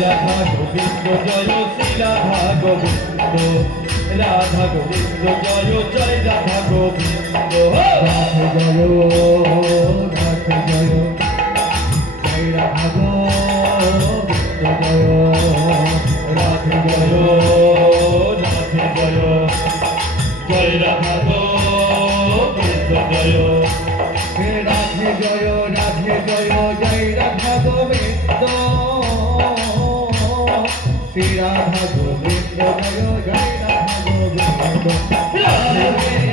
Radha Govinda জয় Shri Radha Govinda Radha Govinda জয় জয় Radha Govinda Radhe জয় Radhe জয় জয় Radha Govinda জয় Radhe জয় Radhe জয় জয় Radha Govinda জয় হে Radhe জয় জয় Radha Govinda Shri Radha Govinda জয় জয় Radha Govinda Radhe জয়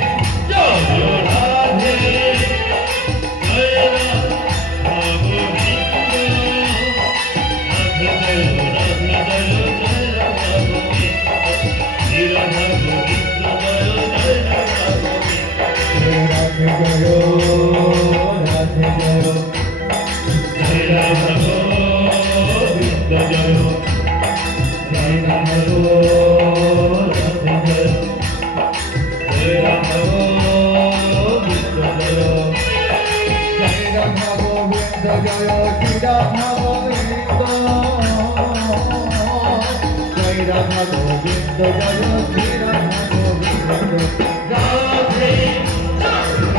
Radhe জয় Radha Govinda Radhe জয় Radhe জয় জয় Radha Govinda Shri Radha Govinda জয় জয় Radha Govinda Radhe জয় Radhe জয় জয় Radha Govinda জয় জয় Radha Govinda জয় Radha Govinda জয় জয় Radha Govinda জয় Shri Radha Govinda জয় Radha Govinda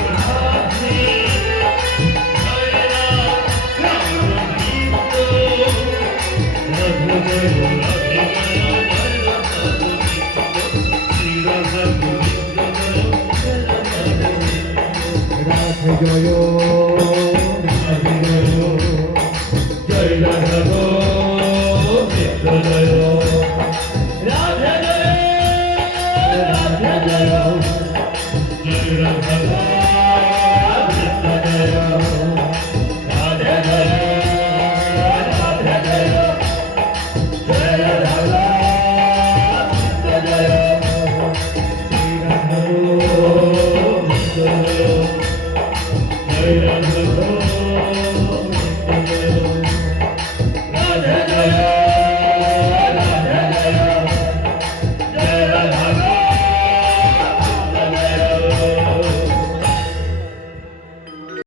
জয় Shri Radha Govinda Radhe জয় জয় Radha Govinda জয়